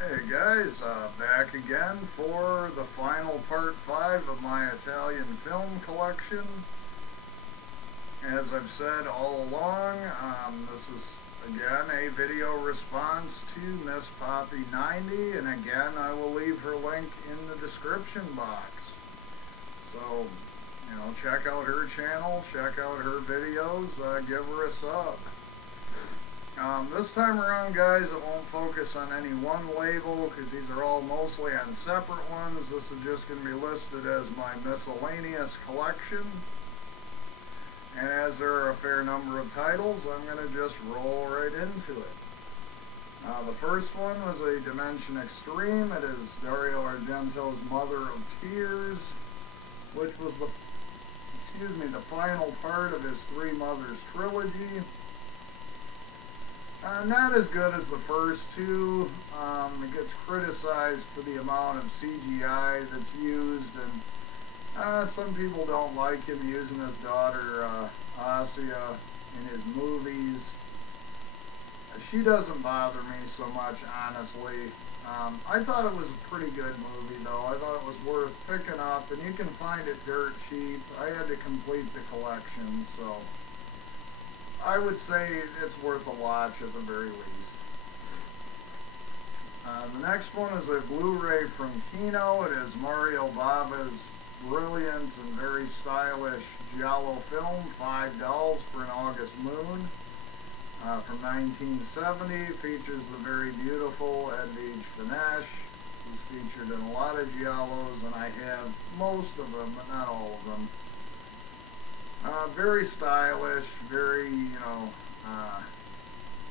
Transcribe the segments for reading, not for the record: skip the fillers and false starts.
Hey guys, back again for the final part 5 of my Italian film collection. As I've said all along, this is again a video response to Miss Poppy 90, and again I will leave her link in the description box. So, check out her channel, check out her videos, give her a sub. This time around, guys, it won't focus on any one label because these are all mostly on separate ones. This is just going to be listed as my miscellaneous collection. And as there are a fair number of titles, I'm going to just roll right into it. The first one was a Dimension Extreme. It is Dario Argento's Mother of Tears, which was the final part of his Three Mothers trilogy. Not as good as the first two. It gets criticized for the amount of CGI that's used, and some people don't like him using his daughter Asia in his movies. She doesn't bother me so much, honestly. I thought it was a pretty good movie, though. I thought it was worth picking up, and you can find it dirt cheap. I had to complete the collection, so I would say it's worth a watch at the very least. The next one is a Blu-ray from Kino. It is Mario Bava's brilliant and very stylish giallo film, $5 for an August Moon, from 1970. Features the very beautiful Edwige Finesse, who's featured in a lot of giallos, and I have most of them, but not all of them. Very stylish, very,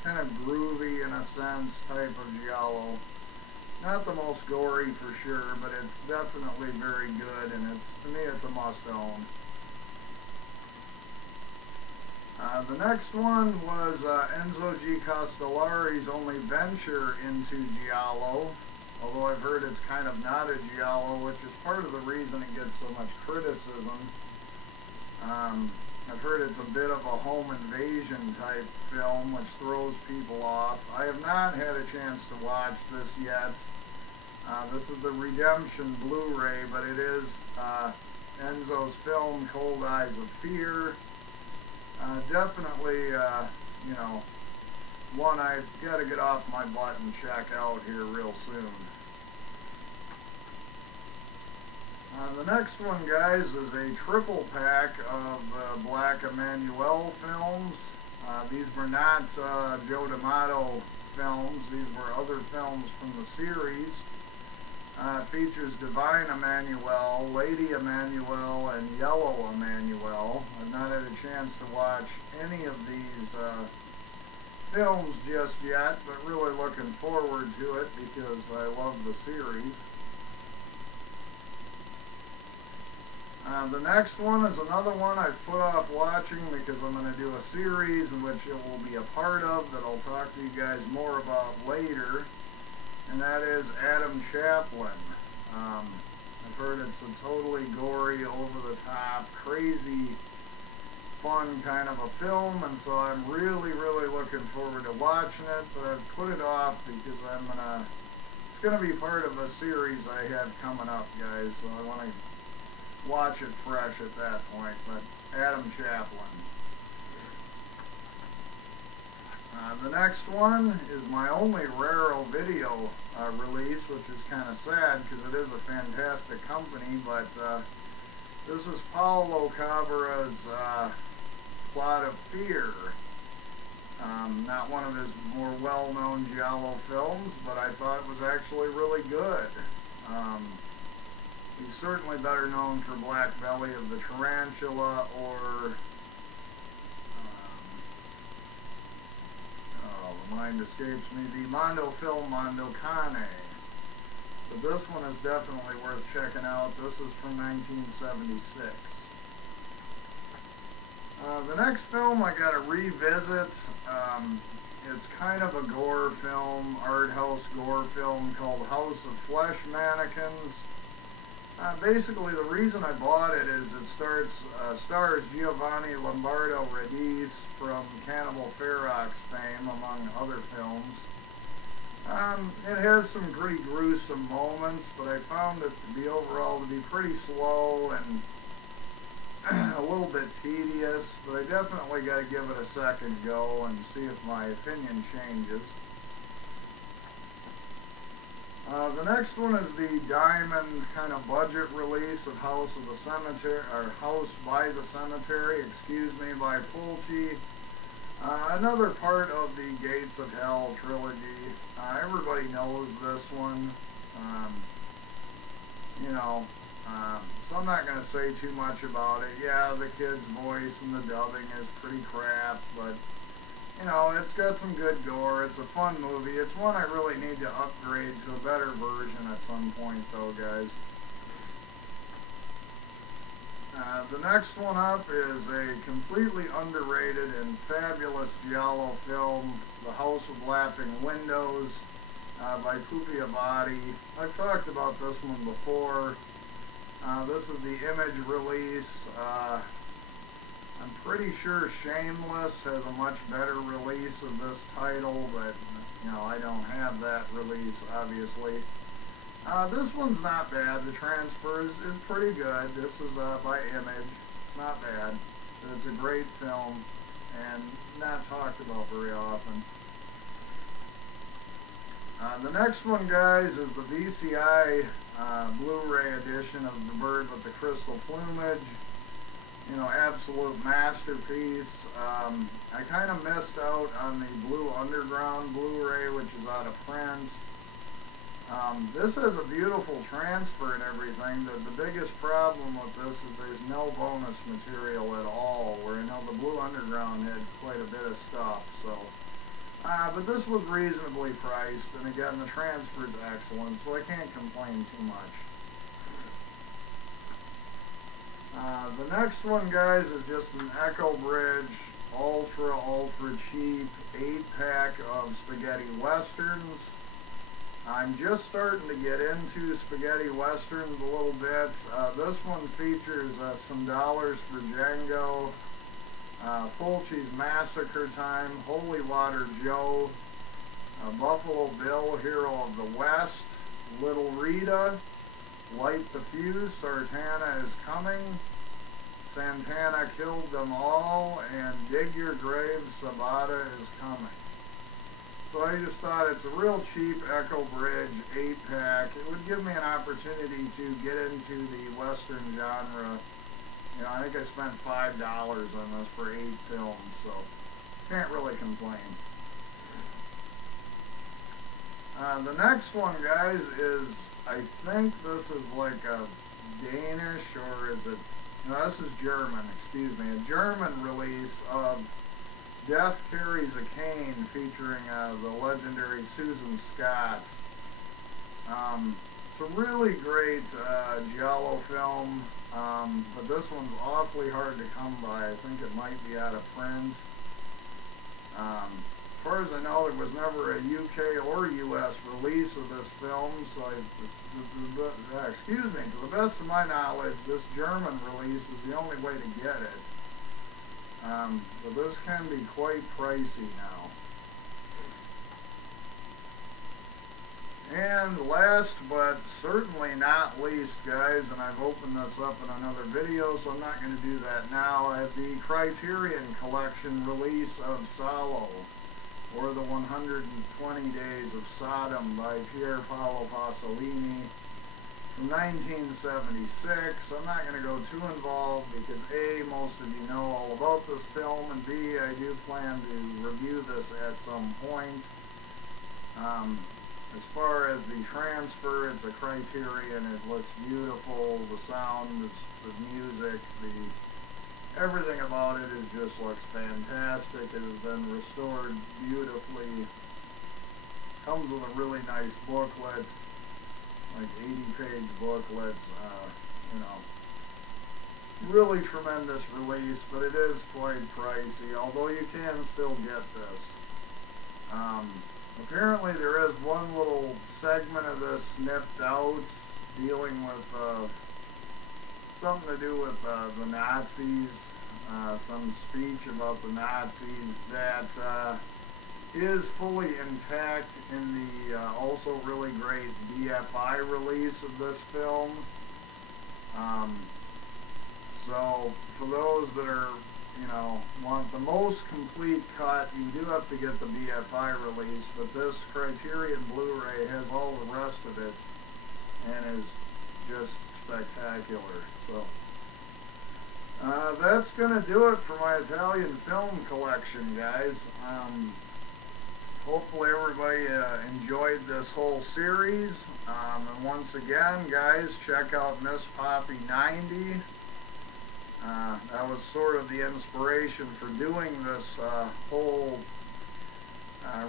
kind of groovy in a sense type of giallo. Not the most gory for sure, but it's definitely very good, and to me it's a must-own. The next one was Enzo G. Castellari's only venture into giallo, although I've heard it's kind of not a giallo, which is part of the reason it gets so much criticism. I've heard it's a bit of a home invasion type film, which throws people off. I have not had a chance to watch this yet. This is the Redemption Blu-ray, but it is Enzo's film, Cold Eyes of Fear. Definitely, one I've got to get off my butt and check out here real soon. The next one, guys, is a triple pack of Black Emanuelle films. These were not Joe D'Amato films. These were other films from the series. Features Divine Emanuelle, Lady Emanuelle, and Yellow Emanuelle. I've not had a chance to watch any of these films just yet, but really looking forward to it because I love the series. The next one is another one I've put off watching because I'm going to do a series in which it will be a part of that I'll talk to you guys more about later, and that is Adam Chaplin. I've heard it's a totally gory, over-the-top, crazy, fun kind of a film, and so I'm really, really looking forward to watching it, but I've put it off because it's going to be part of a series I have coming up, guys, so I want to watch it fresh at that point. But Adam Chaplin. The next one is my only Raro video release, which is kind of sad because it is a fantastic company, but this is Paolo Cavara's Plot of Fear. Not one of his more well-known giallo films, but I thought it was actually really good. He's certainly better known for Black Belly of the Tarantula, or the mind escapes me, the Mondo film Mondo Cane. But this one is definitely worth checking out. This is from 1976. The next film I gotta revisit. It's kind of a gore film, art house gore film called House of Flesh Mannequins. Basically, the reason I bought it is it stars Giovanni Lombardo Radice from Cannibal Ferox fame, among other films. It has some pretty gruesome moments, but I found it to be overall to be pretty slow and a little bit tedious, but I definitely got to give it a second go and see if my opinion changes. The next one is the Diamond kind of budget release of House of the Cemetery, or House by the Cemetery, excuse me, by Fulci. Another part of the Gates of Hell trilogy. Everybody knows this one. You know, so I'm not going to say too much about it. Yeah, the kid's voice and the dubbing is pretty crap, but you know, it's got some good gore. It's a fun movie. It's one I really need to upgrade to a better version at some point, though, guys. The next one up is a completely underrated and fabulous giallo film, The House of Laughing Windows, by Pupi Abadi. I've talked about this one before. This is the Image release. I'm pretty sure Shameless has a much better release of this title, but, you know, I don't have that release, obviously. This one's not bad. The transfer is pretty good. This is by Image. Not bad. It's a great film and not talked about very often. The next one, guys, is the VCI Blu-ray edition of The Bird with the Crystal Plumage. You know, absolute masterpiece. I kind of missed out on the Blue Underground Blu-ray, which is out of print. This has a beautiful transfer and everything. The biggest problem with this is there's no bonus material at all, where I know the Blue Underground had quite a bit of stuff, so. But this was reasonably priced, and again, the transfer is excellent, so I can't complain too much. The next one, guys, is just an Echo Bridge, ultra cheap 8-pack of spaghetti westerns. I'm just starting to get into spaghetti westerns a little bit. This one features Some Dollars for Django, Fulci's Massacre Time, Holy Water Joe, Buffalo Bill, Hero of the West, Little Rita, Light the Fuse, Sartana is Coming, Santana Killed Them All, and Dig Your Grave, Sabata is Coming. So I just thought it's a real cheap Echo Bridge 8-pack. It would give me an opportunity to get into the Western genre. You know, I think I spent $5 on this for 8 films, so can't really complain. The next one, guys, is, I think this is like a Danish, or is it, no, this is German, excuse me, a German release of Death Carries a Cane, featuring the legendary Susan Scott. It's a really great giallo film, but this one's awfully hard to come by. I think it might be out of print. As far as I know, there was never a UK or US release of this film, so excuse me, to the best of my knowledge, this German release is the only way to get it. But this can be quite pricey now. And last but certainly not least, guys, and I've opened this up in another video, so I'm not going to do that now, I have the Criterion Collection release of Salo, or the 120 Days of Sodom by Pier Paolo Pasolini from 1976. I'm not going to go too involved because A, most of you know all about this film, and B, I do plan to review this at some point. As far as the transfer, it's a Criterion. It looks beautiful. The sound, the music, everything about it just looks fantastic. It has been restored beautifully. Comes with a really nice booklet, like 80-page booklets. You know, really tremendous release, but it is quite pricey, although you can still get this. Apparently there is one little segment of this snipped out dealing with something to do with the Nazis, some speech about the Nazis that is fully intact in the also really great BFI release of this film. Um, so for those that are, want the most complete cut, you do have to get the BFI release, but this Criterion Blu-ray has all the rest of it and is just spectacular. So that's going to do it for my Italian film collection, guys. Hopefully everybody enjoyed this whole series. And once again, guys, check out Miss Poppy 90. That was sort of the inspiration for doing this whole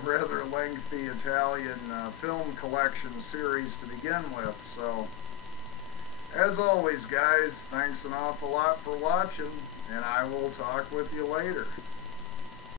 rather lengthy Italian film collection series to begin with. So, as always, guys, thanks an awful lot for watching, and I will talk with you later.